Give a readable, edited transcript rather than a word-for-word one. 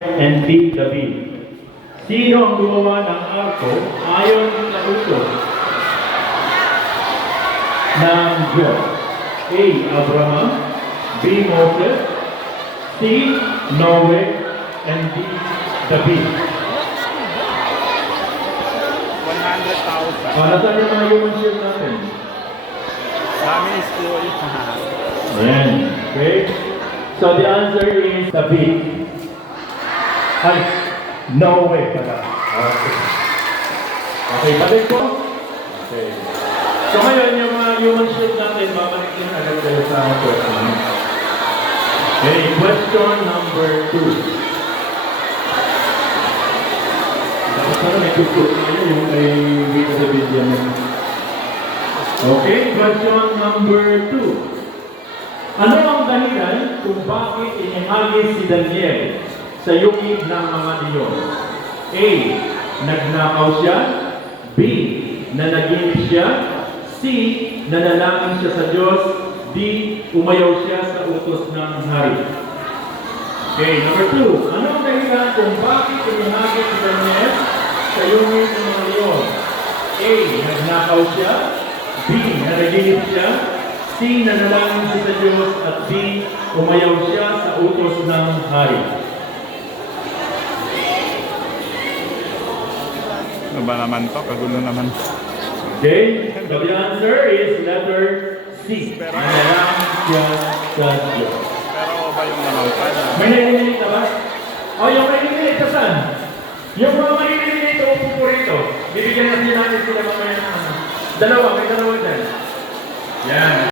and B. David. Sino ang gumawa ng arko ayon sa utos ng Diyos? A. Abraham, B. Moses, C. Noe, and D. David. 100,000. Nasaan yung mga human shield natin? Kami is school. Ayan. Okay? So the answer is David. Ay, no way pala. Okay. Okay, balik ko? Okay. So ngayon, yung mga human shield natin, babalik din agad kayo sa question. Okay, question number 2. Tapos na may tutok kayo yung kay Vita sa video mo. Okay, question number 2. Ano ang dahilan kung bakit inihagis si Daniel sa yungib ng mga iyon? A. Nagnakaw siya. B. Nanaginip siya. C. Nanalangin siya sa Diyos. D. Umayaw siya sa utos ng hari. Okay, number 2. Ano ang dahilan kung bakit inihagis si Daniel sa yungib ng mga iyon? A. Nagnakaw siya. B. Nanaginip siya. C. Nanalangin siya sa Diyos. At D. Umayaw siya sa utos ng hari. Ano ba naman to? Kagulo naman. Okay, so the answer is letter C. Nanalangin siya sa Diyos. Pero ba yung namangkan na? May nililiit na ba? O, yung may nililiit na saan? Yung mga may nililiit na upo po rito. Bibigyan natin sila mamaya ng dalawa, may dalawa dyan. Yan.